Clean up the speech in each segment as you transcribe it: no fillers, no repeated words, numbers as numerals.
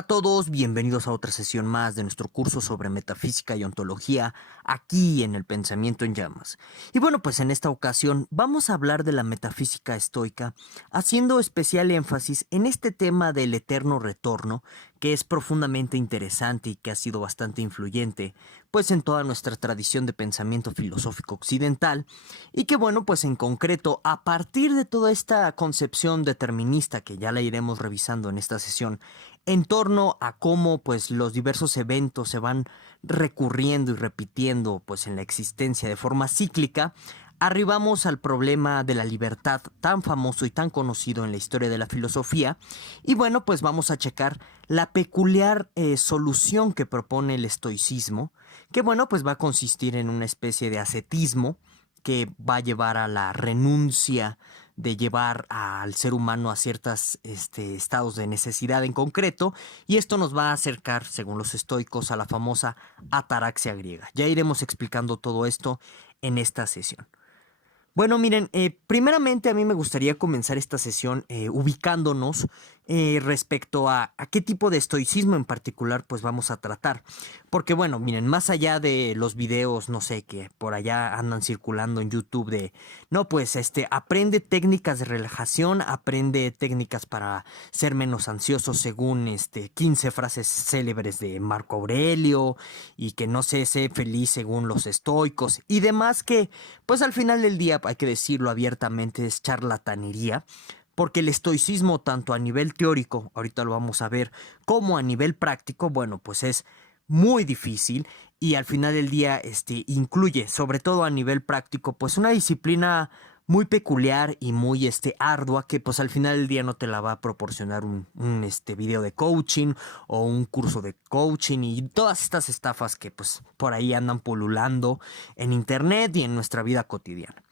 Hola a todos, bienvenidos a otra sesión más de nuestro curso sobre metafísica y ontología aquí en el Pensamiento en Llamas. Y bueno, pues en esta ocasión vamos a hablar de la metafísica estoica, haciendo especial énfasis en este tema del eterno retorno, que es profundamente interesante y que ha sido bastante influyente, pues en toda nuestra tradición de pensamiento filosófico occidental, y que bueno, pues en concreto, a partir de toda esta concepción determinista que ya la iremos revisando en esta sesión, en torno a cómo pues los diversos eventos se van recurriendo y repitiendo pues en la existencia de forma cíclica, arribamos al problema de la libertad tan famoso y tan conocido en la historia de la filosofía. Y bueno, pues vamos a checar la peculiar solución que propone el estoicismo, que bueno, pues va a consistir en una especie de ascetismo que va a llevar a la renuncia de llevar al ser humano a ciertos estados de necesidad en concreto, y esto nos va a acercar, según los estoicos, a la famosa ataraxia griega. Ya iremos explicando todo esto en esta sesión. Bueno, miren, primeramente a mí me gustaría comenzar esta sesión ubicándonos respecto a qué tipo de estoicismo en particular pues vamos a tratar. Porque bueno, miren, más allá de los videos, no sé, que por allá andan circulando en YouTube de, no, pues aprende técnicas de relajación, aprende técnicas para ser menos ansioso según 15 frases célebres de Marco Aurelio y que no sé feliz según los estoicos y demás que pues al final del día, hay que decirlo abiertamente, es charlatanería, porque el estoicismo, tanto a nivel teórico, ahorita lo vamos a ver, como a nivel práctico, bueno, pues es muy difícil y al final del día incluye, sobre todo a nivel práctico, pues una disciplina muy peculiar y muy ardua que pues al final del día no te la va a proporcionar un video de coaching o un curso de coaching y todas estas estafas que pues por ahí andan pululando en internet y en nuestra vida cotidiana.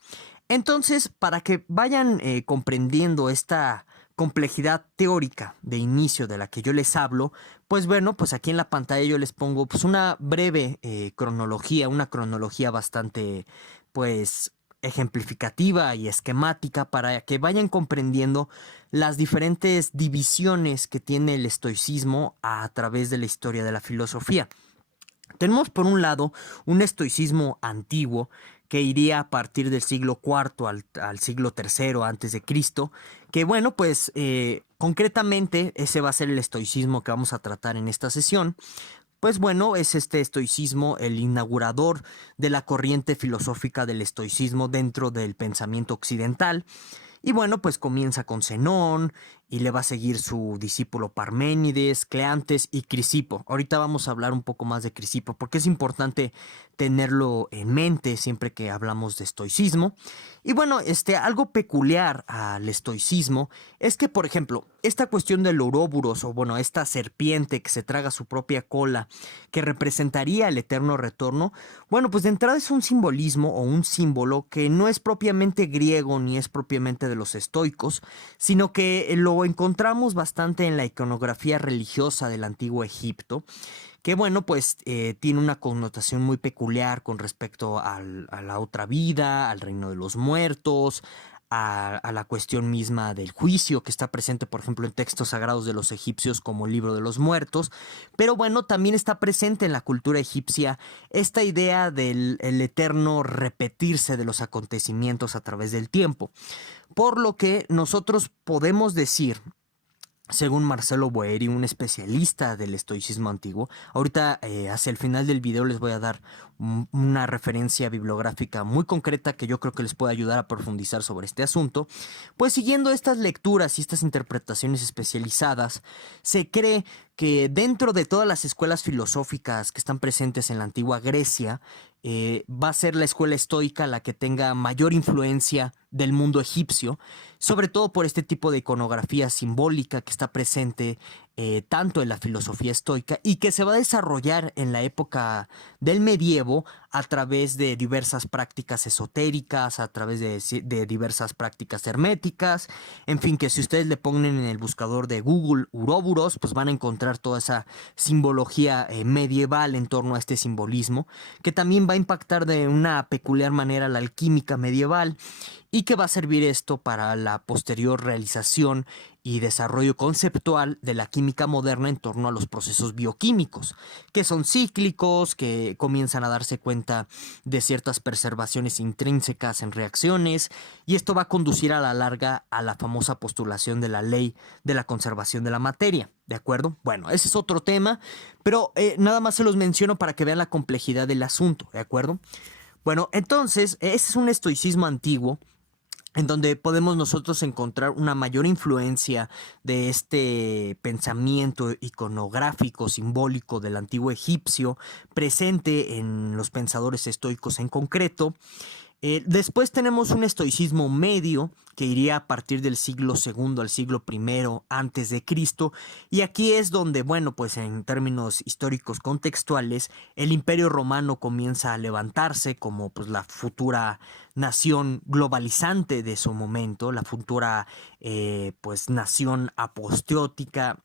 Entonces, para que vayan comprendiendo esta complejidad teórica de inicio de la que yo les hablo, pues bueno, pues aquí en la pantalla yo les pongo pues una breve cronología, una cronología bastante pues ejemplificativa y esquemática para que vayan comprendiendo las diferentes divisiones que tiene el estoicismo a través de la historia de la filosofía. Tenemos por un lado un estoicismo antiguo que iría a partir del siglo cuarto al siglo tercero antes de Cristo, que bueno, pues concretamente ese va a ser el estoicismo que vamos a tratar en esta sesión. Pues bueno, es este estoicismo el inaugurador de la corriente filosófica del estoicismo dentro del pensamiento occidental. Y bueno, pues comienza con Zenón y le va a seguir su discípulo Parménides, Cleantes y Crisipo. Ahorita vamos a hablar un poco más de Crisipo porque es importante tenerlo en mente siempre que hablamos de estoicismo. Y bueno, algo peculiar al estoicismo es que, por ejemplo, esta cuestión del Ouroboros, o bueno, esta serpiente que se traga su propia cola, que representaría el eterno retorno, bueno, pues de entrada es un simbolismo o un símbolo que no es propiamente griego ni es propiamente de los estoicos, sino que lo encontramos bastante en la iconografía religiosa del antiguo Egipto, que bueno, pues tiene una connotación muy peculiar con respecto a la otra vida, al reino de los muertos, a la cuestión misma del juicio que está presente, por ejemplo, en textos sagrados de los egipcios como el Libro de los Muertos. Pero bueno, también está presente en la cultura egipcia esta idea del el eterno repetirse de los acontecimientos a través del tiempo. Por lo que nosotros podemos decir, según Marcelo Boeri, un especialista del estoicismo antiguo, ahorita hacia el final del video les voy a dar una referencia bibliográfica muy concreta que yo creo que les puede ayudar a profundizar sobre este asunto. Pues siguiendo estas lecturas y estas interpretaciones especializadas, se cree que dentro de todas las escuelas filosóficas que están presentes en la antigua Grecia, va a ser la escuela estoica la que tenga mayor influencia del mundo egipcio, sobre todo por este tipo de iconografía simbólica que está presente tanto en la filosofía estoica y que se va a desarrollar en la época del medievo a través de diversas prácticas esotéricas, a través de diversas prácticas herméticas, en fin, que si ustedes le ponen en el buscador de Google Ouroboros, pues van a encontrar toda esa simbología medieval en torno a este simbolismo, que también va a impactar de una peculiar manera la alquímica medieval. y que va a servir esto para la posterior realización y desarrollo conceptual de la química moderna en torno a los procesos bioquímicos, que son cíclicos, que comienzan a darse cuenta de ciertas preservaciones intrínsecas en reacciones, y esto va a conducir a la larga a la famosa postulación de la ley de la conservación de la materia, ¿de acuerdo? Bueno, ese es otro tema, pero nada más se los menciono para que vean la complejidad del asunto, ¿de acuerdo? Bueno, entonces, ese es un estoicismo antiguo en donde podemos nosotros encontrar una mayor influencia de este pensamiento iconográfico, simbólico del antiguo egipcio, presente en los pensadores estoicos en concreto. Después tenemos un estoicismo medio que iría a partir del siglo segundo al siglo primero antes de Cristo, y aquí es donde, bueno, pues en términos históricos contextuales, el Imperio Romano comienza a levantarse como pues la futura nación globalizante de su momento, la futura pues nación aposteótica,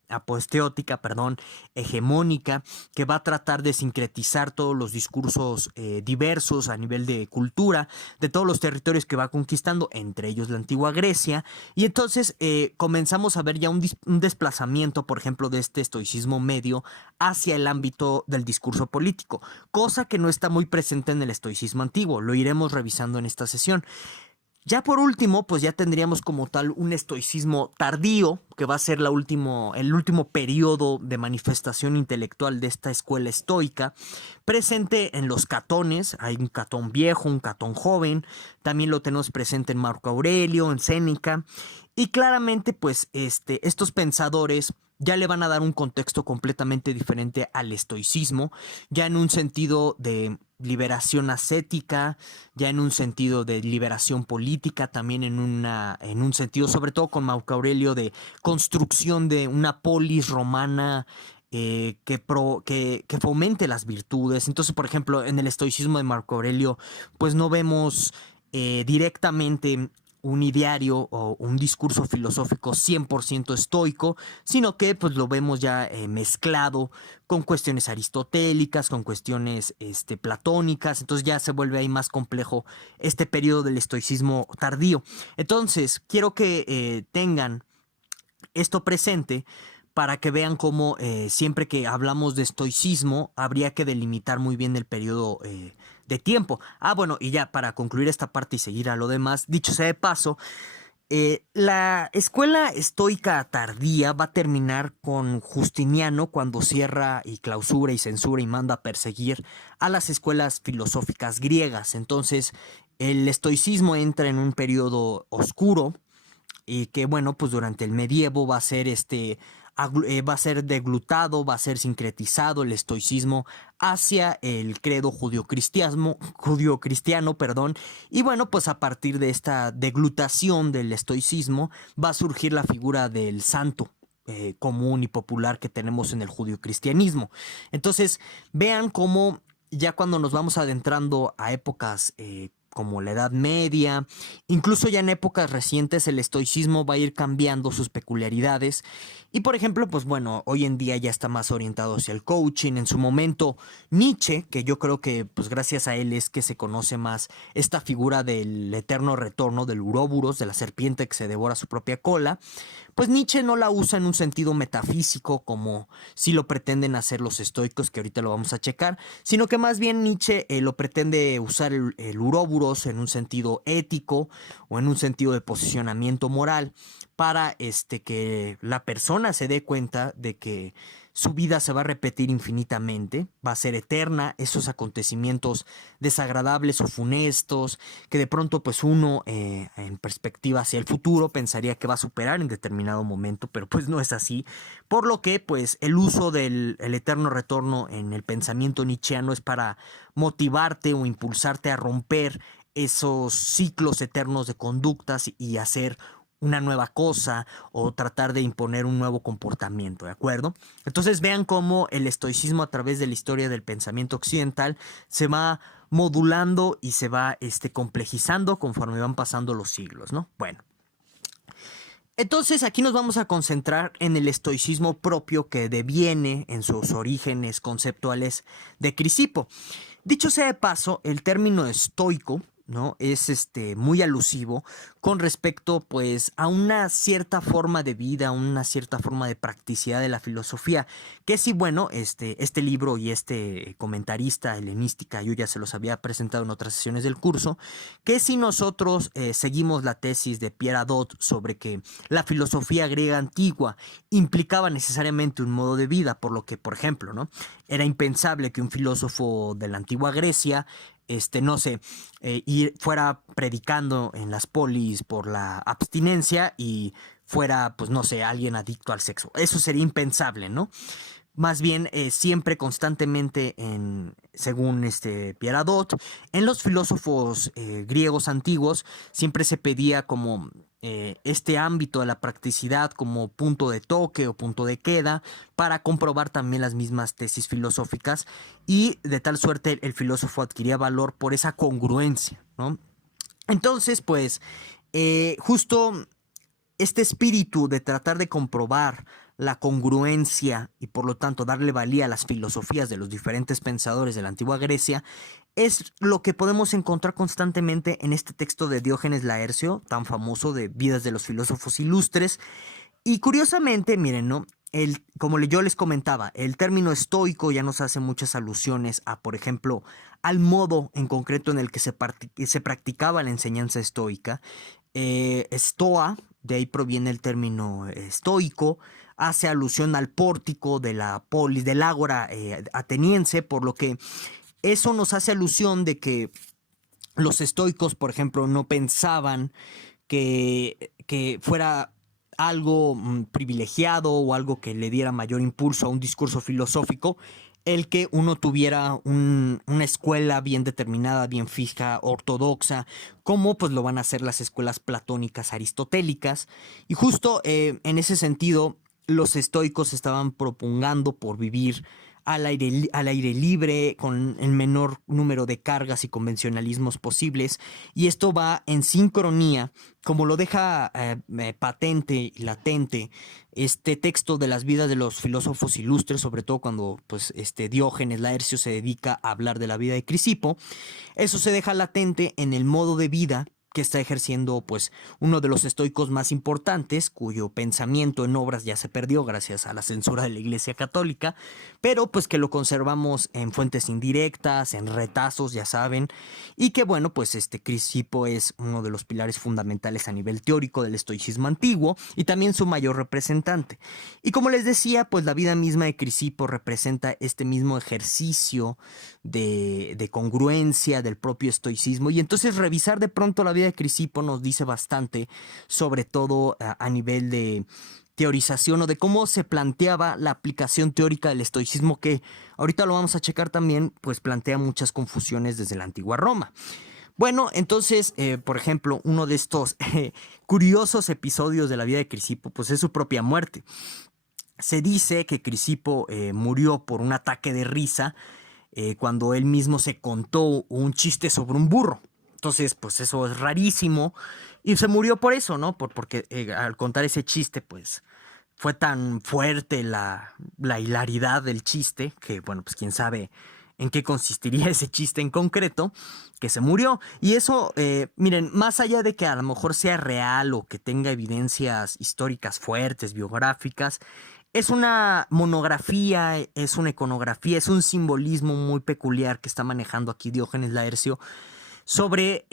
perdón, hegemónica, que va a tratar de sincretizar todos los discursos diversos a nivel de cultura de todos los territorios que va conquistando, entre ellos la antigua Grecia, y entonces comenzamos a ver ya un desplazamiento, por ejemplo, de este estoicismo medio hacia el ámbito del discurso político, cosa que no está muy presente en el estoicismo antiguo, lo iremos revisando en esta sesión. Ya por último, pues ya tendríamos como tal un estoicismo tardío, que va a ser el último periodo de manifestación intelectual de esta escuela estoica, presente en los catones. Hay un catón viejo, un catón joven, también lo tenemos presente en Marco Aurelio, en Séneca, y claramente pues estos pensadores ya le van a dar un contexto completamente diferente al estoicismo, ya en un sentido de liberación ascética, ya en un sentido de liberación política, también en un sentido, sobre todo con Marco Aurelio, de construcción de una polis romana que fomente las virtudes. Entonces, por ejemplo, en el estoicismo de Marco Aurelio, pues no vemos directamente un ideario o un discurso filosófico 100% estoico, sino que pues lo vemos ya mezclado con cuestiones aristotélicas, con cuestiones platónicas. Entonces ya se vuelve ahí más complejo este periodo del estoicismo tardío. Entonces, quiero que tengan esto presente para que vean cómo siempre que hablamos de estoicismo habría que delimitar muy bien el periodo de tiempo. Bueno, y ya para concluir esta parte y seguir a lo demás, dicho sea de paso, la escuela estoica tardía va a terminar con Justiniano cuando cierra y clausura y censura y manda a perseguir a las escuelas filosóficas griegas. Entonces, el estoicismo entra en un periodo oscuro y que, bueno, pues durante el medievo va a ser va a ser deglutado, va a ser sincretizado el estoicismo hacia el credo judio-cristiano, perdón, y bueno, pues a partir de esta deglutación del estoicismo va a surgir la figura del santo común y popular que tenemos en el judio-cristianismo. Entonces, vean cómo ya cuando nos vamos adentrando a épocas como la Edad Media, incluso ya en épocas recientes el estoicismo va a ir cambiando sus peculiaridades y por ejemplo, pues bueno, hoy en día ya está más orientado hacia el coaching. En su momento Nietzsche, que yo creo que pues gracias a él es que se conoce más esta figura del eterno retorno del Uroboros, de la serpiente que se devora su propia cola, pues Nietzsche no la usa en un sentido metafísico como si lo pretenden hacer los estoicos, que ahorita lo vamos a checar, sino que más bien Nietzsche lo pretende usar el Uroboros en un sentido ético o en un sentido de posicionamiento moral para que la persona se dé cuenta de que su vida se va a repetir infinitamente, va a ser eterna, esos acontecimientos desagradables o funestos, que de pronto pues uno en perspectiva hacia el futuro pensaría que va a superar en determinado momento, pero pues no es así, por lo que pues el uso del el eterno retorno en el pensamiento nietzscheano es para motivarte o impulsarte a romper esos ciclos eternos de conductas y hacer una nueva cosa o tratar de imponer un nuevo comportamiento, ¿de acuerdo? Entonces vean cómo el estoicismo a través de la historia del pensamiento occidental se va modulando y se va complejizando conforme van pasando los siglos, ¿no? Bueno. Entonces aquí nos vamos a concentrar en el estoicismo propio que deviene en sus orígenes conceptuales de Crisipo. Dicho sea de paso, el término estoico ¿no? Es muy alusivo con respecto pues a una cierta forma de vida, una cierta forma de practicidad de la filosofía, que sí, bueno, este libro y este comentarista helenística, yo ya se los había presentado en otras sesiones del curso, que si nosotros seguimos la tesis de Pierre Hadot sobre que la filosofía griega antigua implicaba necesariamente un modo de vida, por lo que, por ejemplo, ¿no? Era impensable que un filósofo de la antigua Grecia no sé, y fuera predicando en las polis por la abstinencia y fuera, pues no sé, alguien adicto al sexo. Eso sería impensable, ¿no? Más bien, siempre constantemente, según Pierre Hadot, en los filósofos griegos antiguos, siempre se pedía como este ámbito de la practicidad como punto de toque o punto de queda para comprobar también las mismas tesis filosóficas y de tal suerte el filósofo adquiría valor por esa congruencia, ¿no? Entonces, pues, justo este espíritu de tratar de comprobar la congruencia y por lo tanto darle valía a las filosofías de los diferentes pensadores de la antigua Grecia es lo que podemos encontrar constantemente en este texto de Diógenes Laercio, tan famoso de Vidas de los filósofos ilustres. Y curiosamente, miren, ¿no? Yo les comentaba, el término estoico ya nos hace muchas alusiones a, por ejemplo, al modo en concreto en el que se practicaba la enseñanza estoica. Stoa, de ahí proviene el término estoico, hace alusión al pórtico de la polis, del ágora ateniense, por lo que eso nos hace alusión de que los estoicos, por ejemplo, no pensaban que fuera algo privilegiado o algo que le diera mayor impulso a un discurso filosófico el que uno tuviera una escuela bien determinada, bien fija, ortodoxa, como pues lo van a hacer las escuelas platónicas aristotélicas. Y justo en ese sentido, los estoicos estaban propugando por vivir al aire libre, con el menor número de cargas y convencionalismos posibles, y esto va en sincronía, como lo deja patente y latente este texto de las vidas de los filósofos ilustres, sobre todo cuando pues, Diógenes Laercio se dedica a hablar de la vida de Crisipo. Eso se deja latente en el modo de vida que está ejerciendo pues uno de los estoicos más importantes, cuyo pensamiento en obras ya se perdió gracias a la censura de la Iglesia Católica, pero pues que lo conservamos en fuentes indirectas, en retazos, ya saben, y que bueno, pues Crisipo es uno de los pilares fundamentales a nivel teórico del estoicismo antiguo y también su mayor representante. Y como les decía, pues la vida misma de Crisipo representa este mismo ejercicio de congruencia del propio estoicismo, y entonces revisar de pronto la vida de Crisipo nos dice bastante, sobre todo a nivel de teorización o de cómo se planteaba la aplicación teórica del estoicismo, que ahorita lo vamos a checar también, pues plantea muchas confusiones desde la antigua Roma. Bueno, entonces, por ejemplo, uno de estos curiosos episodios de la vida de Crisipo, pues es su propia muerte. Se dice que Crisipo murió por un ataque de risa cuando él mismo se contó un chiste sobre un burro. Entonces, pues eso es rarísimo. Y se murió por eso, ¿no? Porque al contar ese chiste, pues fue tan fuerte la hilaridad del chiste, que bueno, pues quién sabe en qué consistiría ese chiste en concreto, que se murió. Y eso, miren, más allá de que a lo mejor sea real o que tenga evidencias históricas fuertes, biográficas, es una monografía, es una iconografía, es un simbolismo muy peculiar que está manejando aquí Diógenes Laercio sobre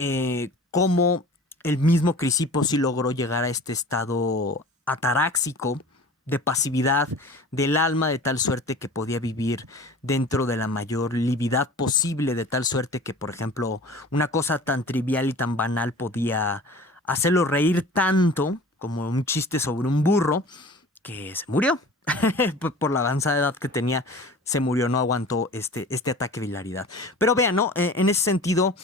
cómo el mismo Crisipo sí logró llegar a este estado ataráxico de pasividad del alma, de tal suerte que podía vivir dentro de la mayor lividad posible, de tal suerte que, por ejemplo, una cosa tan trivial y tan banal podía hacerlo reír tanto como un chiste sobre un burro, que se murió. Por la avanzada edad que tenía, se murió, no aguantó este ataque de hilaridad. Pero vean, ¿no? En ese sentido,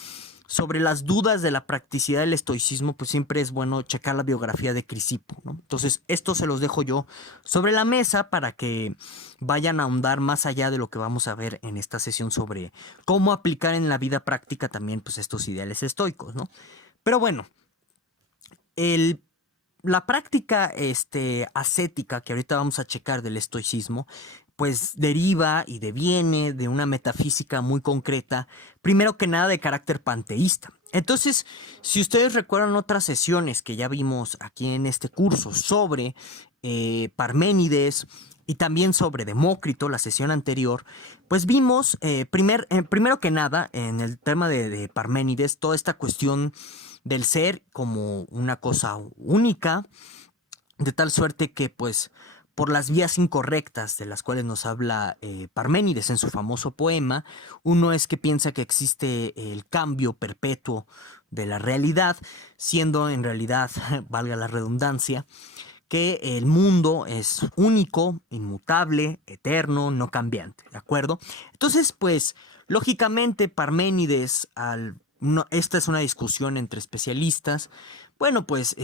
sobre las dudas de la practicidad del estoicismo, pues siempre es bueno checar la biografía de Crisipo, ¿no? Entonces, esto se los dejo yo sobre la mesa para que vayan a ahondar más allá de lo que vamos a ver en esta sesión sobre cómo aplicar en la vida práctica también, pues, estos ideales estoicos, ¿no? Pero bueno, la práctica ascética que ahorita vamos a checar del estoicismo, pues deriva y deviene de una metafísica muy concreta, primero que nada de carácter panteísta. Entonces, si ustedes recuerdan otras sesiones que ya vimos aquí en este curso sobre Parménides y también sobre Demócrito, la sesión anterior, pues vimos, primero que nada, en el tema de Parménides, toda esta cuestión del ser como una cosa única, de tal suerte que, pues, por las vías incorrectas de las cuales nos habla Parménides en su famoso poema, uno es que piensa que existe el cambio perpetuo de la realidad, siendo en realidad, valga la redundancia, que el mundo es único, inmutable, eterno, no cambiante, ¿de acuerdo? Entonces, pues, lógicamente, Parménides, esta es una discusión entre especialistas, bueno, pues,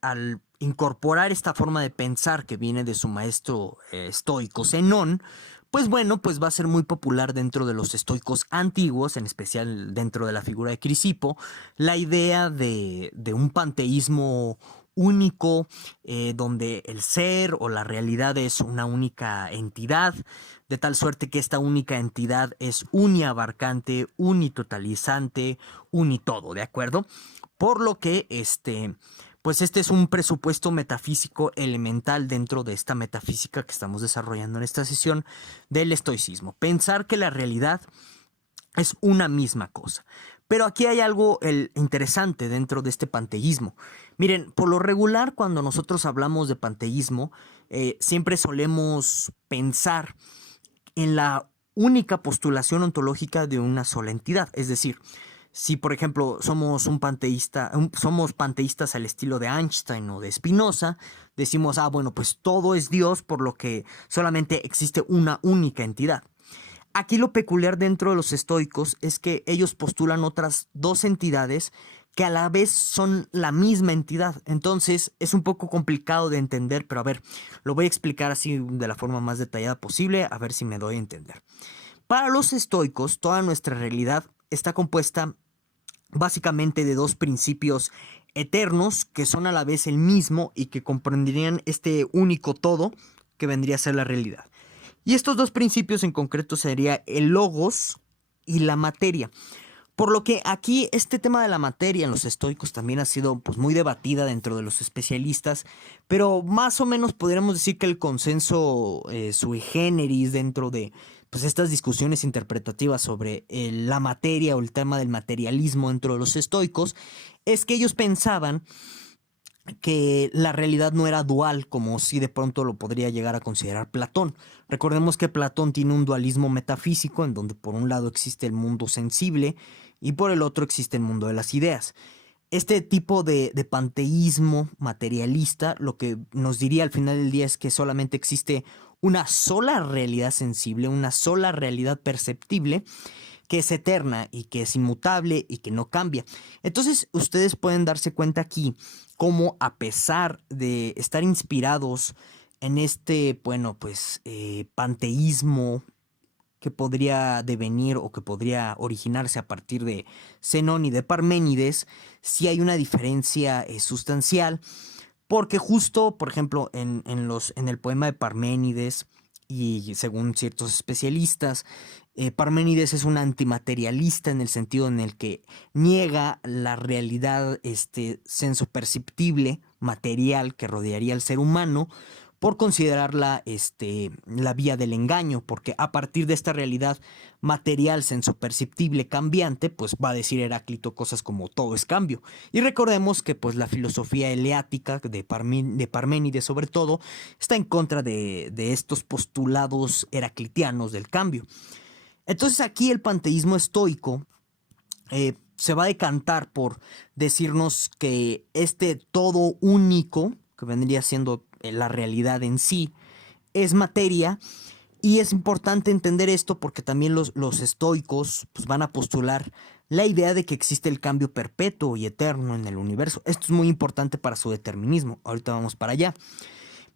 al incorporar esta forma de pensar que viene de su maestro estoico Zenón, pues bueno, pues va a ser muy popular dentro de los estoicos antiguos, en especial dentro de la figura de Crisipo, la idea de un panteísmo único, donde el ser o la realidad es una única entidad, de tal suerte que esta única entidad es uniabarcante, unitotalizante, unitodo, ¿de acuerdo? Por lo que pues este es un presupuesto metafísico elemental dentro de esta metafísica que estamos desarrollando en esta sesión del estoicismo. Pensar que la realidad es una misma cosa. Pero aquí hay algo interesante dentro de este panteísmo. Miren, por lo regular, cuando nosotros hablamos de panteísmo, siempre solemos pensar en la única postulación ontológica de una sola entidad. Es decir, si por ejemplo somos panteístas al estilo de Einstein o de Spinoza, decimos, bueno, pues todo es Dios, por lo que solamente existe una única entidad. Aquí lo peculiar dentro de los estoicos es que ellos postulan otras dos entidades que a la vez son la misma entidad. Entonces es un poco complicado de entender, pero a ver, lo voy a explicar así de la forma más detallada posible, a ver si me doy a entender. Para los estoicos, toda nuestra realidad está compuesta básicamente de dos principios eternos que son a la vez el mismo y que comprenderían este único todo que vendría a ser la realidad. Y estos dos principios en concreto sería el logos y la materia. Por lo que aquí este tema de la materia en los estoicos también ha sido pues muy debatida dentro de los especialistas, pero más o menos podríamos decir que el consenso sui generis dentro de pues estas discusiones interpretativas sobre la materia o el tema del materialismo dentro de los estoicos es que ellos pensaban que la realidad no era dual como si de pronto lo podría llegar a considerar Platón. Recordemos que Platón tiene un dualismo metafísico en donde por un lado existe el mundo sensible y por el otro existe el mundo de las ideas. Este tipo de panteísmo materialista lo que nos diría al final del día es que solamente existe una sola realidad sensible, una sola realidad perceptible, que es eterna y que es inmutable y que no cambia. Entonces ustedes pueden darse cuenta aquí cómo a pesar de estar inspirados en este, bueno, pues panteísmo que podría devenir o que podría originarse a partir de Zenón y de Parménides, sí hay una diferencia sustancial, porque justo, por ejemplo, en el poema de Parménides, y según ciertos especialistas, Parménides es un antimaterialista en el sentido en el que niega la realidad sensoperceptible, material que rodearía al ser humano, por considerarla la vía del engaño, porque a partir de esta realidad material, sensoperceptible, cambiante, pues va a decir Heráclito cosas como todo es cambio. Y recordemos que pues la filosofía eleática de Parménides sobre todo está en contra de estos postulados heraclitianos del cambio. Entonces aquí el panteísmo estoico se va a decantar por decirnos que este todo único, que vendría siendo la realidad en sí, es materia. Y es importante entender esto porque también los estoicos pues, van a postular la idea de que existe el cambio perpetuo y eterno en el universo. Esto es muy importante para su determinismo. Ahorita vamos para allá.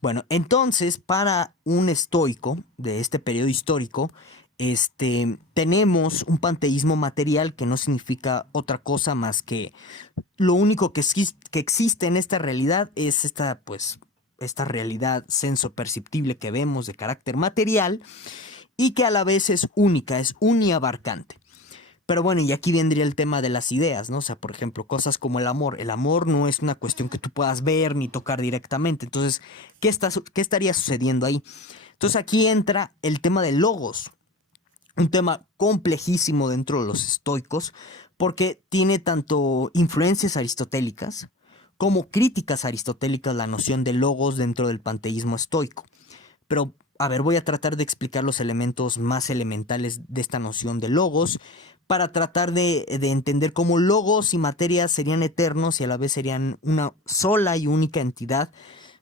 Bueno, entonces, para un estoico de este periodo histórico, tenemos un panteísmo material que no significa otra cosa más que lo único que existe en esta realidad es esta realidad sensoperceptible que vemos de carácter material y que a la vez es única, es uniabarcante. Pero bueno, y aquí vendría el tema de las ideas, ¿no? O sea, por ejemplo, cosas como el amor. El amor no es una cuestión que tú puedas ver ni tocar directamente. Entonces, ¿qué estaría sucediendo ahí? Entonces aquí entra el tema de logos, un tema complejísimo dentro de los estoicos, porque tiene tanto influencias aristotélicas como críticas aristotélicas la noción de logos dentro del panteísmo estoico. Pero, a ver, voy a tratar de explicar los elementos más elementales de esta noción de logos para tratar de entender cómo logos y materia serían eternos y a la vez serían una sola y única entidad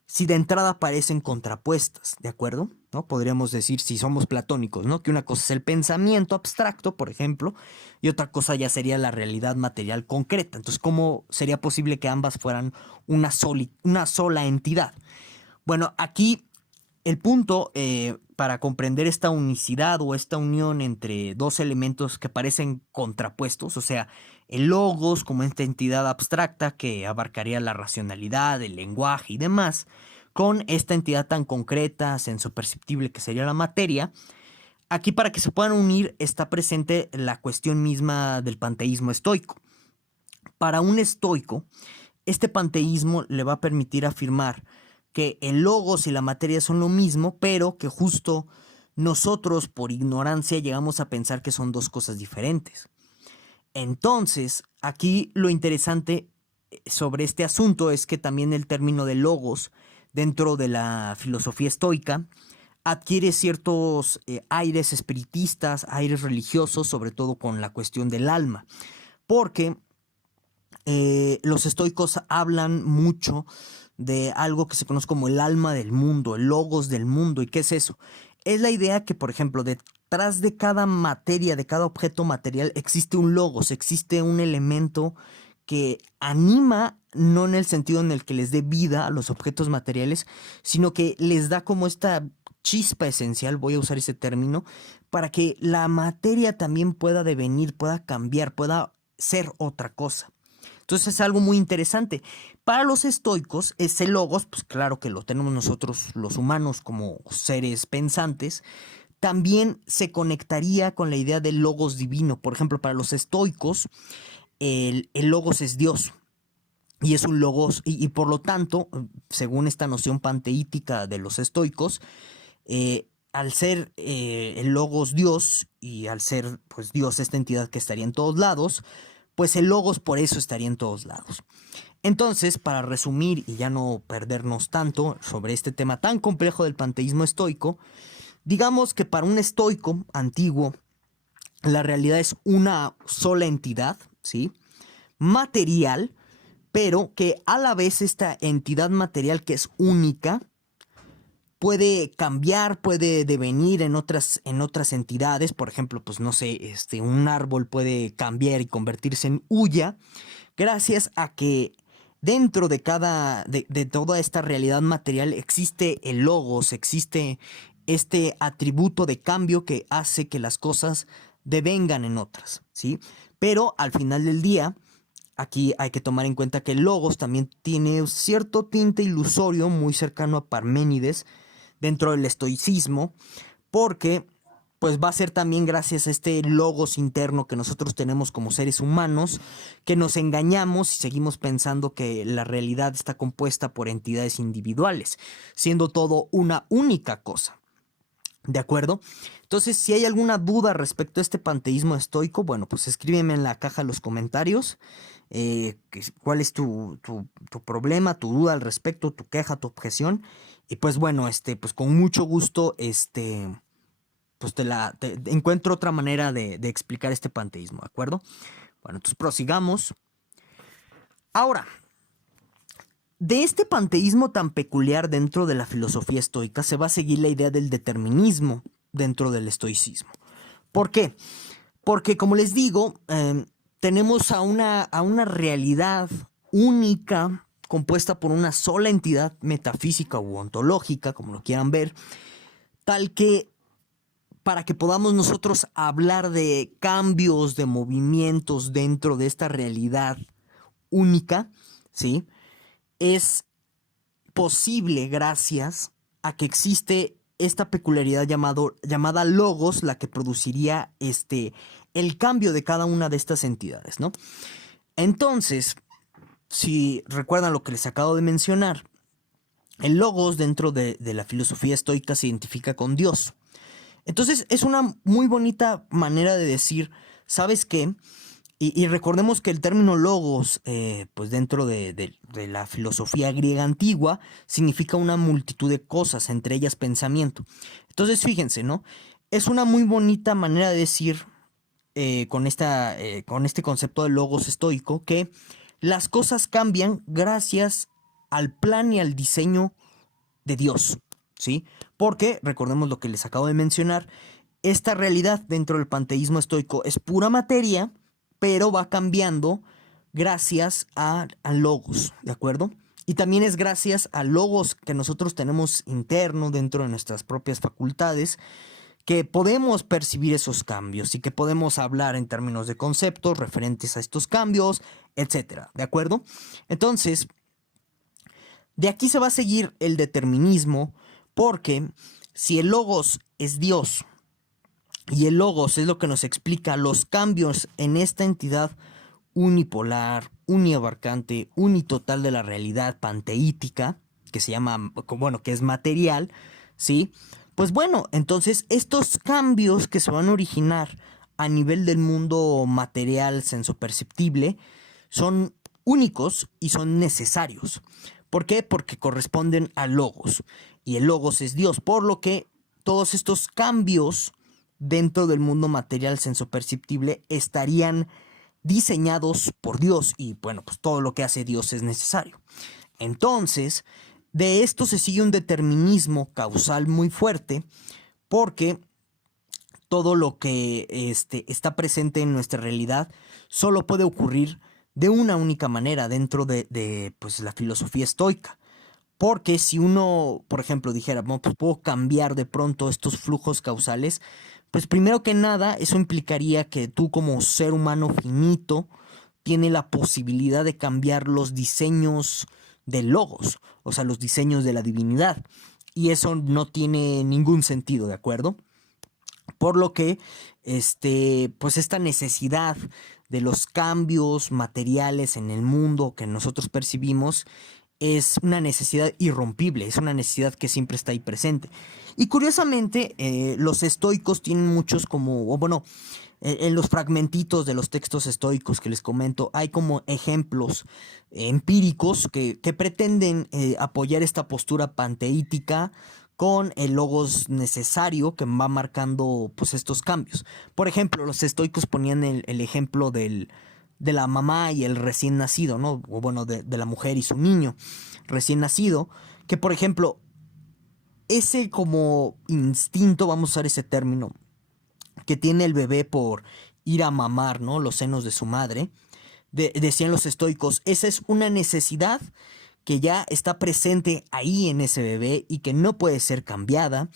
si de entrada parecen contrapuestas, ¿de acuerdo? ¿No? Podríamos decir, si somos platónicos, ¿no? Que una cosa es el pensamiento abstracto, por ejemplo, y otra cosa ya sería la realidad material concreta. Entonces, ¿cómo sería posible que ambas fueran una sola entidad? Bueno, aquí el punto para comprender esta unicidad o esta unión entre dos elementos que parecen contrapuestos, o sea, el logos como esta entidad abstracta que abarcaría la racionalidad, el lenguaje y demás, con esta entidad tan concreta, sensoperceptible que sería la materia, aquí para que se puedan unir está presente la cuestión misma del panteísmo estoico. Para un estoico, este panteísmo le va a permitir afirmar que el logos y la materia son lo mismo, pero que justo nosotros por ignorancia llegamos a pensar que son dos cosas diferentes. Entonces, aquí lo interesante sobre este asunto es que también el término de logos dentro de la filosofía estoica adquiere ciertos aires espiritistas, aires religiosos, sobre todo con la cuestión del alma, porque los estoicos hablan mucho de algo que se conoce como el alma del mundo, el logos del mundo. ¿Y qué es eso? Es la idea que, por ejemplo, detrás de cada materia, de cada objeto material, existe un logos, existe un elemento que anima, no en el sentido en el que les dé vida a los objetos materiales, sino que les da como esta chispa esencial, voy a usar ese término, para que la materia también pueda devenir, pueda cambiar, pueda ser otra cosa. Entonces es algo muy interesante. Para los estoicos, ese logos, pues claro que lo tenemos nosotros los humanos como seres pensantes, también se conectaría con la idea del logos divino. Por ejemplo, para los estoicos, el logos es Dios. Y es un logos, y por lo tanto, según esta noción panteítica de los estoicos, al ser el logos Dios y al ser pues Dios esta entidad que estaría en todos lados, pues el logos por eso estaría en todos lados. Entonces, para resumir y ya no perdernos tanto sobre este tema tan complejo del panteísmo estoico, digamos que para un estoico antiguo, la realidad es una sola entidad, ¿sí? Material, pero que a la vez esta entidad material que es única, puede cambiar, puede devenir en otras entidades. Por ejemplo, pues no sé, un árbol puede cambiar y convertirse en huya, gracias a que dentro de toda esta realidad material existe el logos, existe este atributo de cambio que hace que las cosas devengan en otras, ¿sí? Pero al final del día, aquí hay que tomar en cuenta que el logos también tiene cierto tinte ilusorio muy cercano a Parménides dentro del estoicismo, porque pues va a ser también gracias a este logos interno que nosotros tenemos como seres humanos, que nos engañamos y seguimos pensando que la realidad está compuesta por entidades individuales, siendo todo una única cosa. ¿De acuerdo? Entonces, si hay alguna duda respecto a este panteísmo estoico, bueno, pues escríbeme en la caja de los comentarios cuál es tu problema, tu duda al respecto, tu queja, tu objeción. Y pues bueno, pues con mucho gusto, pues te encuentro otra manera de explicar este panteísmo, ¿de acuerdo? Bueno, entonces prosigamos. Ahora, de este panteísmo tan peculiar dentro de la filosofía estoica se va a seguir la idea del determinismo dentro del estoicismo. ¿Por qué? Porque, como les digo, tenemos a una realidad única compuesta por una sola entidad metafísica u ontológica, como lo quieran ver, tal que para que podamos nosotros hablar de cambios, de movimientos dentro de esta realidad única, ¿sí? Es posible gracias a que existe esta peculiaridad llamada logos, la que produciría el cambio de cada una de estas entidades, ¿no? Entonces, si recuerdan lo que les acabo de mencionar, el logos dentro de la filosofía estoica se identifica con Dios. Entonces es una muy bonita manera de decir, ¿sabes qué? Y recordemos que el término logos, pues dentro de la filosofía griega antigua, significa una multitud de cosas, entre ellas pensamiento. Entonces fíjense, ¿no? Es una muy bonita manera de decir con este concepto de logos estoico que las cosas cambian gracias al plan y al diseño de Dios, ¿sí? Porque, recordemos lo que les acabo de mencionar, esta realidad dentro del panteísmo estoico es pura materia, pero va cambiando gracias a logos, ¿de acuerdo? Y también es gracias a logos que nosotros tenemos interno dentro de nuestras propias facultades que podemos percibir esos cambios y que podemos hablar en términos de conceptos referentes a estos cambios, etcétera, ¿de acuerdo? Entonces, de aquí se va a seguir el determinismo, porque si el logos es Dios y el logos es lo que nos explica los cambios en esta entidad unipolar, uniabarcante, unitotal de la realidad panteítica, que se llama, bueno, que es material, ¿sí? Pues bueno, entonces estos cambios que se van a originar a nivel del mundo material sensoperceptible son únicos y son necesarios. ¿Por qué? Porque corresponden a logos. Y el logos es Dios, por lo que todos estos cambios dentro del mundo material sensoperceptible estarían diseñados por Dios. Y bueno, pues todo lo que hace Dios es necesario. Entonces, de esto se sigue un determinismo causal muy fuerte, porque todo lo que está presente en nuestra realidad solo puede ocurrir de una única manera dentro de pues, la filosofía estoica. Porque si uno, por ejemplo, dijera, bueno, pues puedo cambiar de pronto estos flujos causales, pues primero que nada, eso implicaría que tú como ser humano finito tiene la posibilidad de cambiar los diseños del logos, o sea, los diseños de la divinidad. Y eso no tiene ningún sentido, ¿de acuerdo? Por lo que, pues esta necesidad de los cambios materiales en el mundo que nosotros percibimos es una necesidad irrompible, es una necesidad que siempre está ahí presente. Y curiosamente, los estoicos tienen muchos como, o bueno, en los fragmentitos de los textos estoicos que les comento, hay como ejemplos empíricos que pretenden apoyar esta postura panteítica con el logos necesario que va marcando pues estos cambios. Por ejemplo, los estoicos ponían el ejemplo de la mamá y el recién nacido, ¿no? O bueno, de la mujer y su niño recién nacido, que por ejemplo, ese como instinto, vamos a usar ese término, que tiene el bebé por ir a mamar, ¿no? Los senos de su madre, decían los estoicos, esa es una necesidad que ya está presente ahí en ese bebé y que no puede ser cambiada,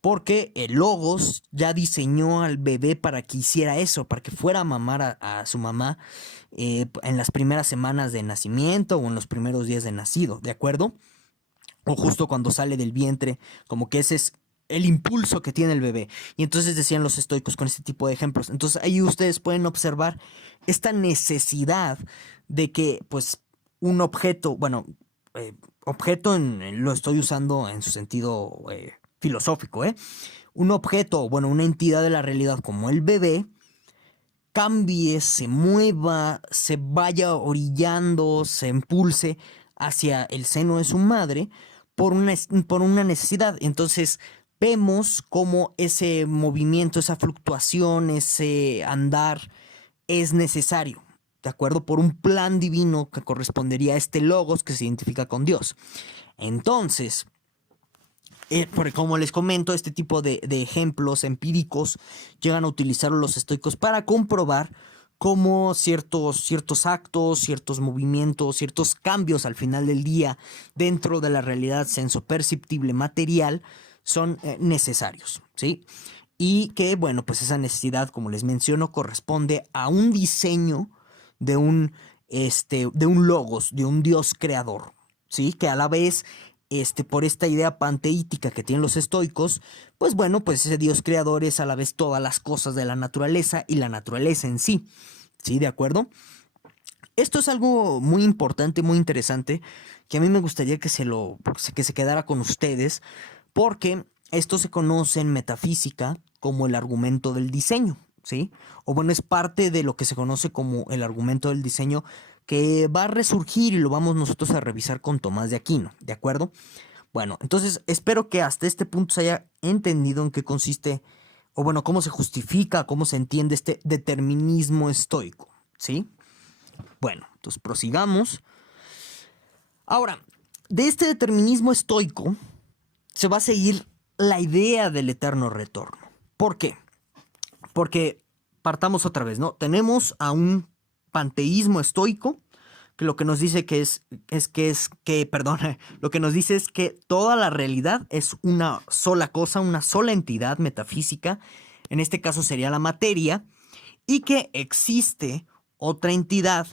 porque el Logos ya diseñó al bebé para que hiciera eso, para que fuera a mamar a su mamá en las primeras semanas de nacimiento o en los primeros días de nacido, ¿de acuerdo? O justo cuando sale del vientre, como que ese es el impulso que tiene el bebé. Y entonces decían los estoicos con este tipo de ejemplos. Entonces ahí ustedes pueden observar esta necesidad de que pues un objeto, bueno, objeto lo estoy usando en su sentido filosófico, ¿eh? Un objeto, bueno, una entidad de la realidad como el bebé, cambie, se mueva, se vaya orillando, se impulse hacia el seno de su madre por una necesidad. Entonces vemos cómo ese movimiento, esa fluctuación, ese andar es necesario, ¿de acuerdo? Por un plan divino que correspondería a este logos que se identifica con Dios. Entonces, porque como les comento, este tipo de ejemplos empíricos llegan a utilizarlos los estoicos para comprobar cómo ciertos actos, ciertos movimientos, ciertos cambios al final del día dentro de la realidad sensoperceptible material son necesarios, ¿sí? Y que, bueno, pues esa necesidad, como les menciono, corresponde a un diseño de un logos, de un Dios creador, ¿sí? Que a la vez por esta idea panteítica que tienen los estoicos, pues bueno, pues ese Dios creador es a la vez todas las cosas de la naturaleza y la naturaleza en sí. ¿Sí? ¿De acuerdo? Esto es algo muy importante, muy interesante, que a mí me gustaría que se quedara con ustedes, porque esto se conoce en metafísica como el argumento del diseño, ¿sí? O bueno, es parte de lo que se conoce como el argumento del diseño, que va a resurgir y lo vamos nosotros a revisar con Tomás de Aquino, ¿de acuerdo? Bueno, entonces espero que hasta este punto se haya entendido en qué consiste, o bueno, cómo se justifica, cómo se entiende este determinismo estoico, ¿sí? Bueno, entonces prosigamos. Ahora, de este determinismo estoico se va a seguir la idea del eterno retorno. ¿Por qué? Porque partamos otra vez, ¿no? Tenemos a un panteísmo estoico que lo que nos dice perdón, lo que nos dice es que toda la realidad es una sola cosa, una sola entidad metafísica, en este caso sería la materia, y que existe otra entidad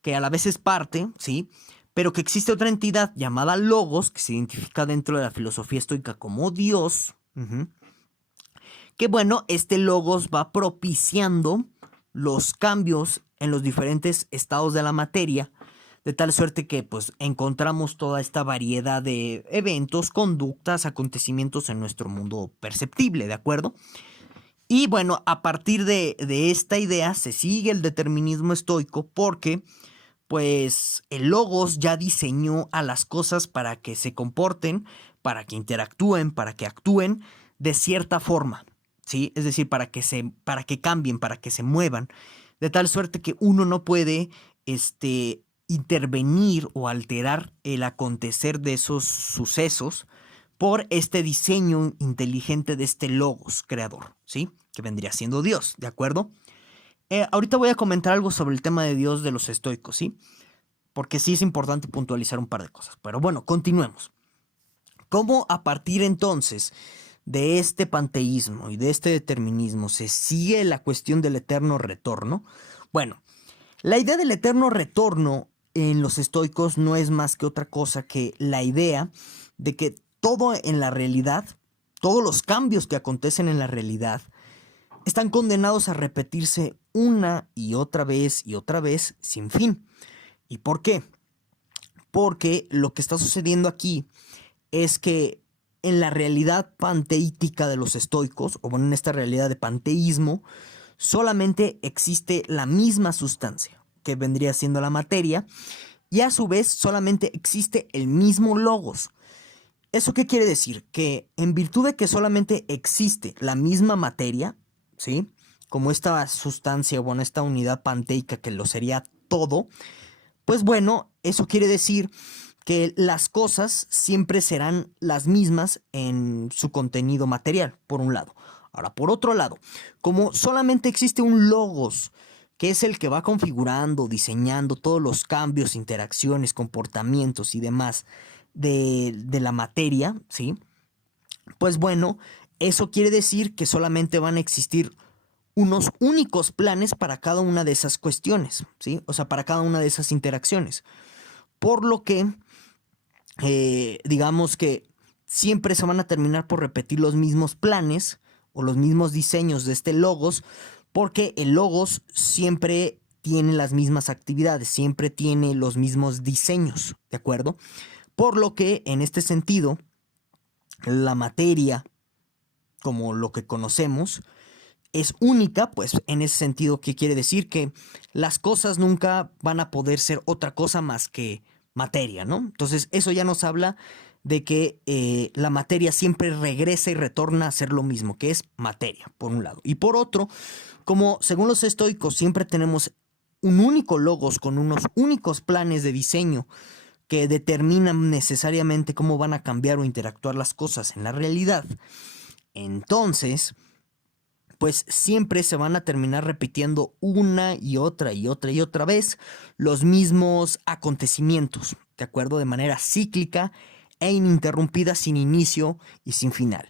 que a la vez es parte, ¿sí? Pero que existe otra entidad llamada Logos, que se identifica dentro de la filosofía estoica como Dios, que bueno, este Logos va propiciando los cambios en los diferentes estados de la materia, de tal suerte que pues encontramos toda esta variedad de eventos, conductas, acontecimientos en nuestro mundo perceptible, ¿de acuerdo? Y bueno, a partir de esta idea se sigue el determinismo estoico porque pues el Logos ya diseñó a las cosas para que se comporten, para que interactúen, para que actúen de cierta forma, ¿sí? Es decir, para que cambien, para que se muevan, de tal suerte que uno no puede, intervenir o alterar el acontecer de esos sucesos por este diseño inteligente de este Logos creador, ¿sí? Que vendría siendo Dios, ¿de acuerdo? Ahorita voy a comentar algo sobre el tema de Dios de los estoicos, ¿sí? Porque sí es importante puntualizar un par de cosas. Pero bueno, continuemos. ¿Cómo a partir entonces de este panteísmo y de este determinismo se sigue la cuestión del eterno retorno? Bueno, la idea del eterno retorno en los estoicos no es más que otra cosa que la idea de que todo en la realidad, todos los cambios que acontecen en la realidad, están condenados a repetirse una y otra vez sin fin. ¿Y por qué? Porque lo que está sucediendo aquí es que en la realidad panteítica de los estoicos, o bueno, en esta realidad de panteísmo, solamente existe la misma sustancia, que vendría siendo la materia, y a su vez solamente existe el mismo logos. ¿Eso qué quiere decir? Que en virtud de que solamente existe la misma materia, ¿sí? Como esta sustancia, bueno, esta unidad panteica que lo sería todo, pues bueno, eso quiere decir que las cosas siempre serán las mismas en su contenido material, por un lado. Ahora, por otro lado, como solamente existe un logos, que es el que va configurando, diseñando todos los cambios, interacciones, comportamientos y demás de la materia, ¿sí? Pues bueno, eso quiere decir que solamente van a existir unos únicos planes para cada una de esas cuestiones, ¿sí? O sea, para cada una de esas interacciones. Por lo que, digamos que siempre se van a terminar por repetir los mismos planes o los mismos diseños de este logos, porque el logos siempre tiene las mismas actividades, siempre tiene los mismos diseños, ¿de acuerdo? Por lo que, en este sentido, la materia, como lo que conocemos, es única, pues en ese sentido, ¿qué quiere decir? Que las cosas nunca van a poder ser otra cosa más que materia, ¿no? Entonces eso ya nos habla de que la materia siempre regresa y retorna a ser lo mismo, que es materia, por un lado. Y por otro, como según los estoicos siempre tenemos un único logos con unos únicos planes de diseño que determinan necesariamente cómo van a cambiar o interactuar las cosas en la realidad, entonces pues siempre se van a terminar repitiendo una y otra y otra y otra vez los mismos acontecimientos, ¿de acuerdo? De manera cíclica e ininterrumpida, sin inicio y sin final.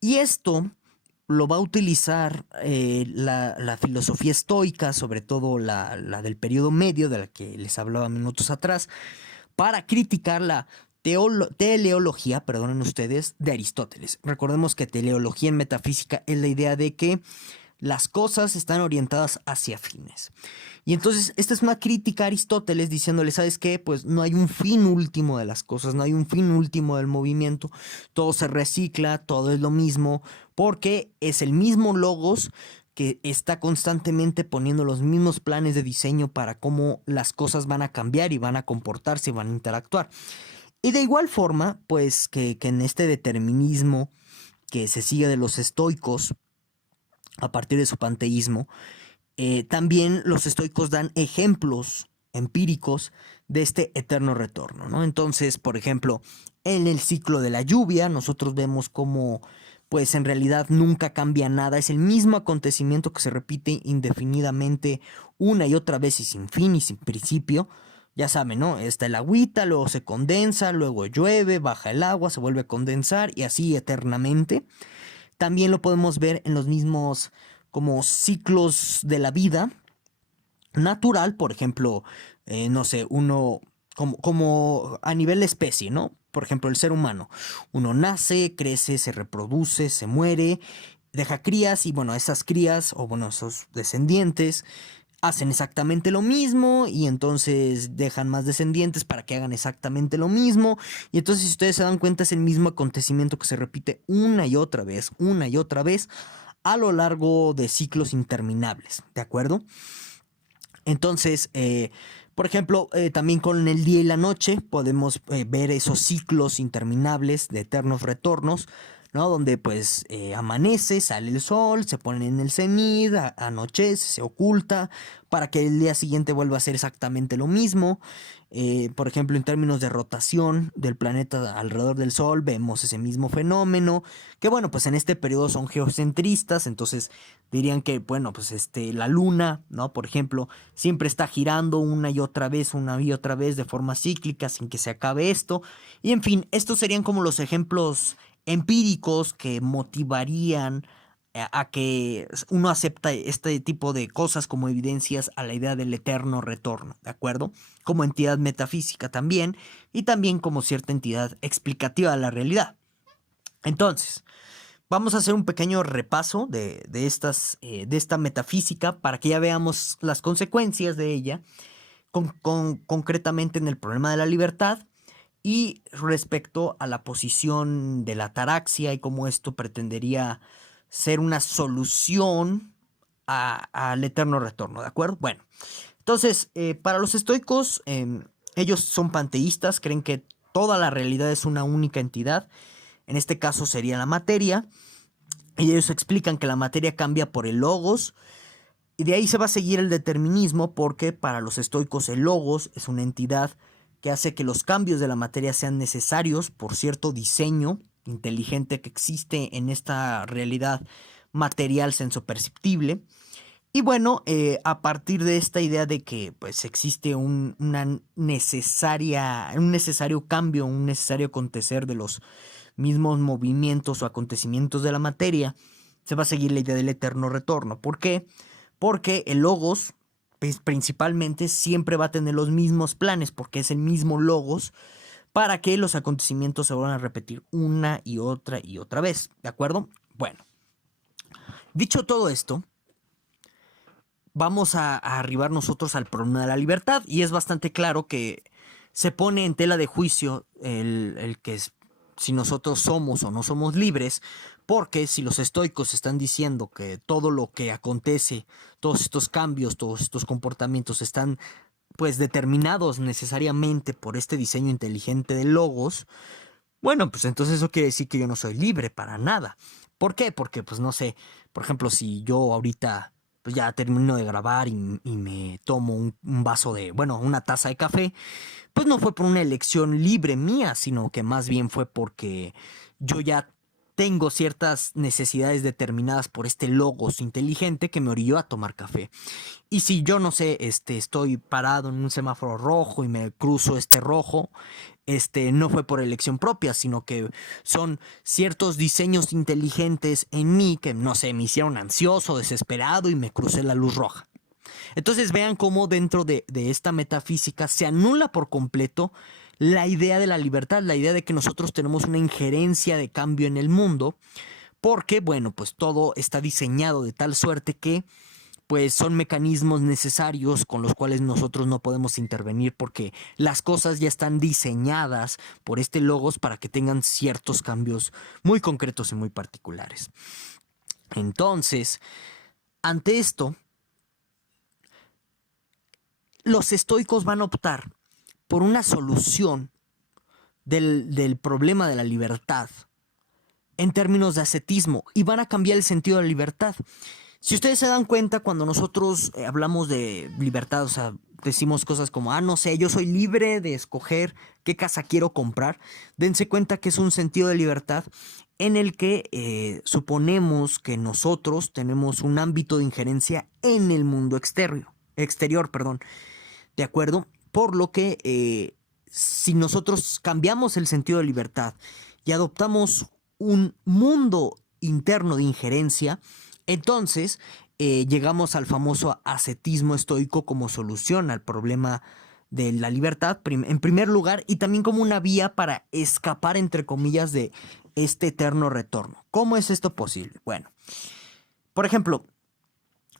Y esto lo va a utilizar la filosofía estoica, sobre todo la del periodo medio, de la que les hablaba minutos atrás, para criticar la teleología, perdonen ustedes, de Aristóteles. Recordemos que teleología en metafísica es la idea de que las cosas están orientadas hacia fines. Y entonces esta es una crítica a Aristóteles diciéndole, ¿sabes qué? Pues no hay un fin último de las cosas, no hay un fin último del movimiento, todo se recicla, todo es lo mismo, porque es el mismo logos que está constantemente poniendo los mismos planes de diseño para cómo las cosas van a cambiar y van a comportarse y van a interactuar. Y de igual forma, pues que en este determinismo que se sigue de los estoicos, a partir de su panteísmo, también los estoicos dan ejemplos empíricos de este eterno retorno, ¿no? Entonces, por ejemplo, en el ciclo de la lluvia, nosotros vemos cómo, pues en realidad nunca cambia nada, es el mismo acontecimiento que se repite indefinidamente una y otra vez y sin fin y sin principio. Ya saben, ¿no? Está el agüita, luego se condensa, luego llueve, baja el agua, se vuelve a condensar y así eternamente. También lo podemos ver en los mismos como ciclos de la vida natural, por ejemplo, no sé, uno como a nivel de especie, ¿no? Por ejemplo, el ser humano. Uno nace, crece, se reproduce, se muere, deja crías y bueno, esas crías o bueno, esos descendientes hacen exactamente lo mismo y entonces dejan más descendientes para que hagan exactamente lo mismo. Y entonces, si ustedes se dan cuenta, es el mismo acontecimiento que se repite una y otra vez, a lo largo de ciclos interminables, ¿de acuerdo? Entonces, por ejemplo, también con el día y la noche podemos ver esos ciclos interminables de eternos retornos, ¿no? Donde pues amanece, sale el sol, se pone en el cenit, anochece, se oculta, para que el día siguiente vuelva a ser exactamente lo mismo. Por ejemplo, en términos de rotación del planeta alrededor del sol, vemos ese mismo fenómeno, que bueno, pues en este periodo son geocentristas, entonces dirían que, bueno, pues la luna, ¿no? Por ejemplo, siempre está girando una y otra vez de forma cíclica sin que se acabe esto. Y en fin, estos serían como los ejemplos empíricos que motivarían a que uno acepta este tipo de cosas como evidencias a la idea del eterno retorno, ¿de acuerdo? Como entidad metafísica también, y también como cierta entidad explicativa de la realidad. Entonces, vamos a hacer un pequeño repaso de esta metafísica para que ya veamos las consecuencias de ella, concretamente en el problema de la libertad y respecto a la posición de la ataraxia y cómo esto pretendería ser una solución al eterno retorno, ¿de acuerdo? Bueno, entonces, para los estoicos, ellos son panteístas, creen que toda la realidad es una única entidad, en este caso sería la materia, y ellos explican que la materia cambia por el logos, y de ahí se va a seguir el determinismo porque para los estoicos el logos es una entidad que hace que los cambios de la materia sean necesarios por cierto diseño inteligente que existe en esta realidad material sensoperceptible. Y bueno, a partir de esta idea de que pues existe un necesario cambio, un necesario acontecer de los mismos movimientos o acontecimientos de la materia, se va a seguir la idea del eterno retorno. ¿Por qué? Porque el logos pues, principalmente siempre va a tener los mismos planes, porque es el mismo logos, para que los acontecimientos se vuelvan a repetir una y otra vez, ¿de acuerdo? Bueno, dicho todo esto, vamos a arribar nosotros al problema de la libertad, y es bastante claro que se pone en tela de juicio el que si nosotros somos o no somos libres, porque si los estoicos están diciendo que todo lo que acontece, todos estos cambios, todos estos comportamientos están pues determinados necesariamente por este diseño inteligente de logos, bueno, pues entonces eso quiere decir que yo no soy libre para nada. ¿Por qué? Porque pues no sé, por ejemplo, si yo ahorita pues ya termino de grabar y me tomo un vaso de, bueno, una taza de café, pues no fue por una elección libre mía, sino que más bien fue porque yo ya tengo ciertas necesidades determinadas por este logos inteligente que me orilló a tomar café. Y si yo no sé, estoy parado en un semáforo rojo y me cruzo este rojo, no fue por elección propia, sino que son ciertos diseños inteligentes en mí que, no sé, me hicieron ansioso, desesperado y me crucé la luz roja. Entonces vean cómo dentro de esta metafísica se anula por completo la idea de la libertad, la idea de que nosotros tenemos una injerencia de cambio en el mundo, porque, bueno, pues todo está diseñado de tal suerte que pues son mecanismos necesarios con los cuales nosotros no podemos intervenir porque las cosas ya están diseñadas por este logos para que tengan ciertos cambios muy concretos y muy particulares. Entonces, ante esto, los estoicos van a optar por una solución del problema de la libertad en términos de ascetismo y van a cambiar el sentido de la libertad. Si ustedes se dan cuenta, cuando nosotros hablamos de libertad, o sea, decimos cosas como, no sé, yo soy libre de escoger qué casa quiero comprar, dense cuenta que es un sentido de libertad en el que suponemos que nosotros tenemos un ámbito de injerencia en el mundo exterior, perdón, ¿de acuerdo? Por lo que si nosotros cambiamos el sentido de libertad y adoptamos un mundo interno de injerencia, entonces llegamos al famoso ascetismo estoico como solución al problema de la libertad, en primer lugar, y también como una vía para escapar, entre comillas, de este eterno retorno. ¿Cómo es esto posible? Bueno, por ejemplo,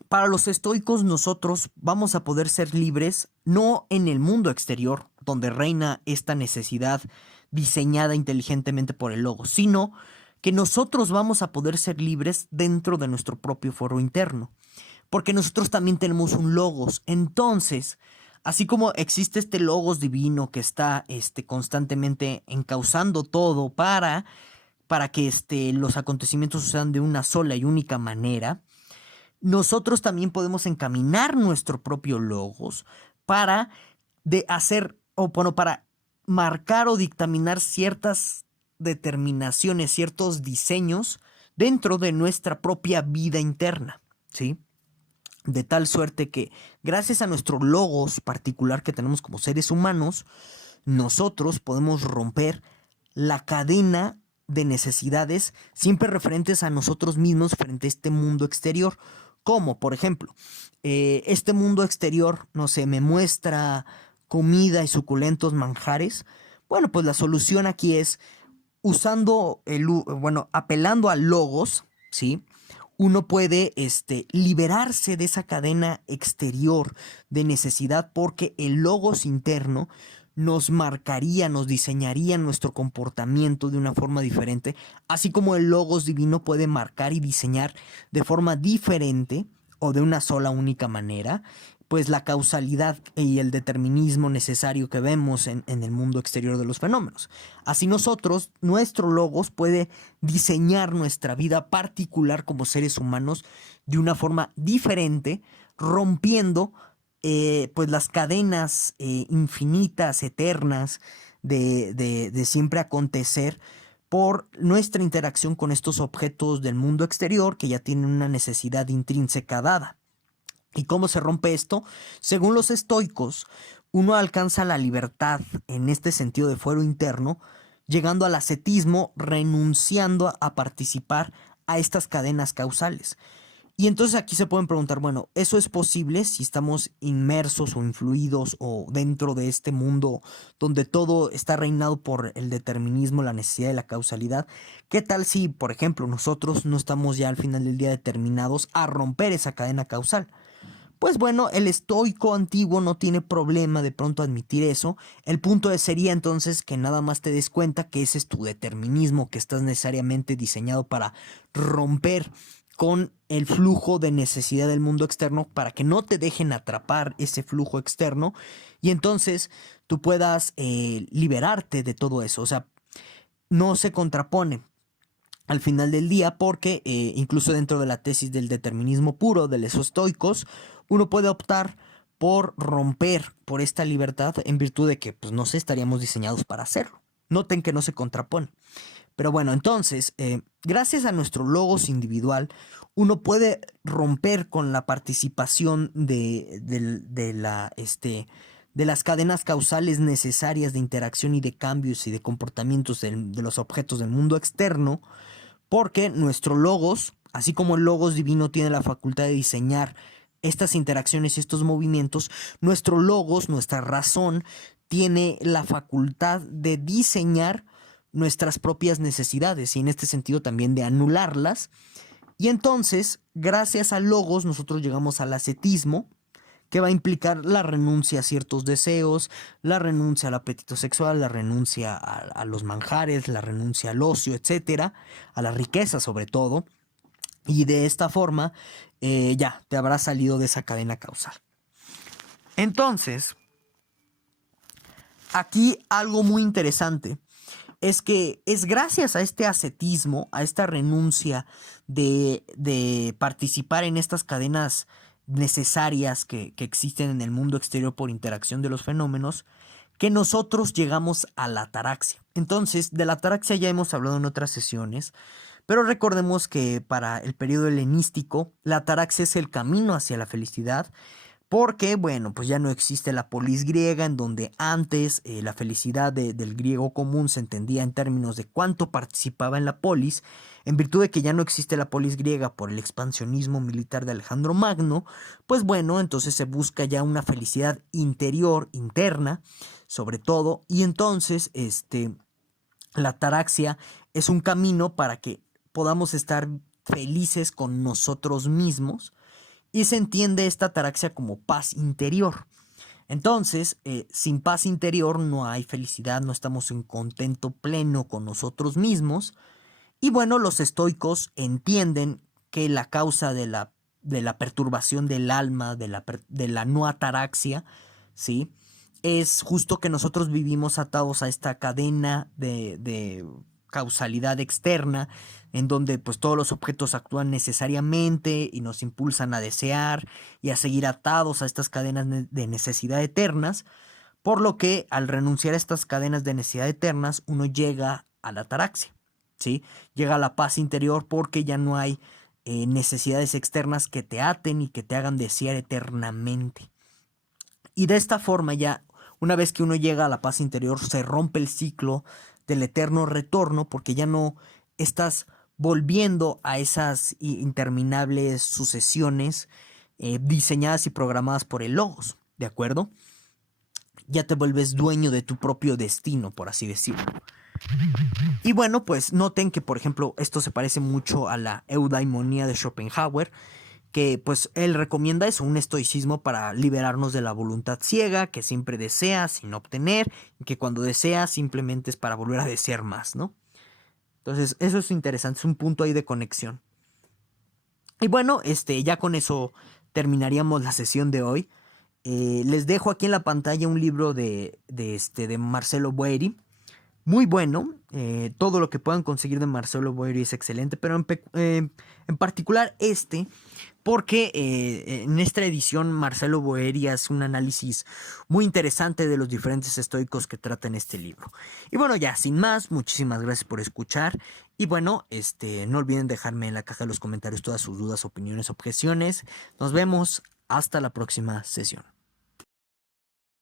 para los estoicos nosotros vamos a poder ser libres no en el mundo exterior, donde reina esta necesidad diseñada inteligentemente por el logo, sino que nosotros vamos a poder ser libres dentro de nuestro propio foro interno, porque nosotros también tenemos un logos. Entonces, así como existe este logos divino que está constantemente encauzando todo para que los acontecimientos sucedan de una sola y única manera, nosotros también podemos encaminar nuestro propio logos para para marcar o dictaminar ciertas determinaciones, ciertos diseños dentro de nuestra propia vida interna, ¿sí? De tal suerte que gracias a nuestro logos particular que tenemos como seres humanos, nosotros podemos romper la cadena de necesidades siempre referentes a nosotros mismos frente a este mundo exterior. Como, por ejemplo, este mundo exterior, no sé, me muestra comida y suculentos manjares. Bueno, pues la solución aquí es apelando a logos, ¿sí? Uno puede liberarse de esa cadena exterior de necesidad porque el logos interno nos marcaría, nos diseñaría nuestro comportamiento de una forma diferente, así como el logos divino puede marcar y diseñar de forma diferente o de una sola única manera, pues la causalidad y el determinismo necesario que vemos en el mundo exterior de los fenómenos. Así nuestro logos puede diseñar nuestra vida particular como seres humanos de una forma diferente, rompiendo pues las cadenas infinitas, eternas de siempre acontecer por nuestra interacción con estos objetos del mundo exterior que ya tienen una necesidad intrínseca dada. ¿Y cómo se rompe esto? Según los estoicos, uno alcanza la libertad en este sentido de fuero interno, llegando al ascetismo, renunciando a participar a estas cadenas causales. Y entonces aquí se pueden preguntar, bueno, ¿eso es posible si estamos inmersos o influidos o dentro de este mundo donde todo está reinado por el determinismo, la necesidad de la causalidad? ¿Qué tal si, por ejemplo, nosotros no estamos ya al final del día determinados a romper esa cadena causal? Pues bueno, el estoico antiguo no tiene problema de pronto admitir eso. El punto sería entonces que nada más te des cuenta que ese es tu determinismo, que estás necesariamente diseñado para romper con el flujo de necesidad del mundo externo para que no te dejen atrapar ese flujo externo y entonces tú puedas liberarte de todo eso. O sea, no se contrapone al final del día porque incluso dentro de la tesis del determinismo puro de los estoicos, uno puede optar por romper por esta libertad en virtud de que, pues no sé, estaríamos diseñados para hacerlo. Noten que no se contrapone. Pero bueno, entonces, gracias a nuestro logos individual, uno puede romper con la participación de las cadenas causales necesarias de interacción y de cambios y de comportamientos de los objetos del mundo externo, porque nuestro logos, así como el logos divino tiene la facultad de diseñar estas interacciones y estos movimientos, nuestro logos, nuestra razón, tiene la facultad de diseñar nuestras propias necesidades y en este sentido también de anularlas. Y entonces, gracias al logos, nosotros llegamos al ascetismo, que va a implicar la renuncia a ciertos deseos, la renuncia al apetito sexual, la renuncia a los manjares, la renuncia al ocio, etcétera, a la riqueza sobre todo. Y de esta forma, ya te habrás salido de esa cadena causal. Entonces, aquí algo muy interesante es que es gracias a este ascetismo, a esta renuncia de participar en estas cadenas necesarias que existen en el mundo exterior por interacción de los fenómenos, que nosotros llegamos a la ataraxia. Entonces, de la ataraxia ya hemos hablado en otras sesiones, pero recordemos que para el periodo helenístico, la ataraxia es el camino hacia la felicidad, porque, bueno, pues ya no existe la polis griega, en donde antes la felicidad del griego común se entendía en términos de cuánto participaba en la polis. En virtud de que ya no existe la polis griega por el expansionismo militar de Alejandro Magno, pues bueno, entonces se busca ya una felicidad interior, interna, sobre todo, y entonces la ataraxia es un camino para que podamos estar felices con nosotros mismos. Y se entiende esta ataraxia como paz interior. Entonces, sin paz interior no hay felicidad, no estamos en contento pleno con nosotros mismos. Y bueno, los estoicos entienden que la causa de la perturbación del alma, de la no ataraxia, ¿sí? Es justo que nosotros vivimos atados a esta cadena de causalidad externa, en donde pues todos los objetos actúan necesariamente y nos impulsan a desear y a seguir atados a estas cadenas de necesidad eternas, por lo que al renunciar a estas cadenas de necesidad eternas, uno llega a la ataraxia, ¿sí? Llega a la paz interior porque ya no hay necesidades externas que te aten y que te hagan desear eternamente. Y de esta forma ya, una vez que uno llega a la paz interior, se rompe el ciclo del eterno retorno porque ya no estás volviendo a esas interminables sucesiones diseñadas y programadas por el logos, ¿de acuerdo? Ya te vuelves dueño de tu propio destino, por así decirlo. Y bueno, pues noten que, por ejemplo, esto se parece mucho a la eudaimonía de Schopenhauer, que pues él recomienda eso, un estoicismo para liberarnos de la voluntad ciega, que siempre desea sin obtener, y que cuando desea simplemente es para volver a desear más, ¿no? Entonces, eso es interesante, es un punto ahí de conexión. Y bueno, ya con eso terminaríamos la sesión de hoy. Les dejo aquí en la pantalla un libro de Marcelo Boeri, muy bueno. Todo lo que puedan conseguir de Marcelo Boeri es excelente, pero en particular porque en esta edición Marcelo Boeri hace un análisis muy interesante de los diferentes estoicos que trata en este libro. Y bueno, ya sin más, muchísimas gracias por escuchar. Y bueno, no olviden dejarme en la caja de los comentarios todas sus dudas, opiniones, objeciones. Nos vemos hasta la próxima sesión.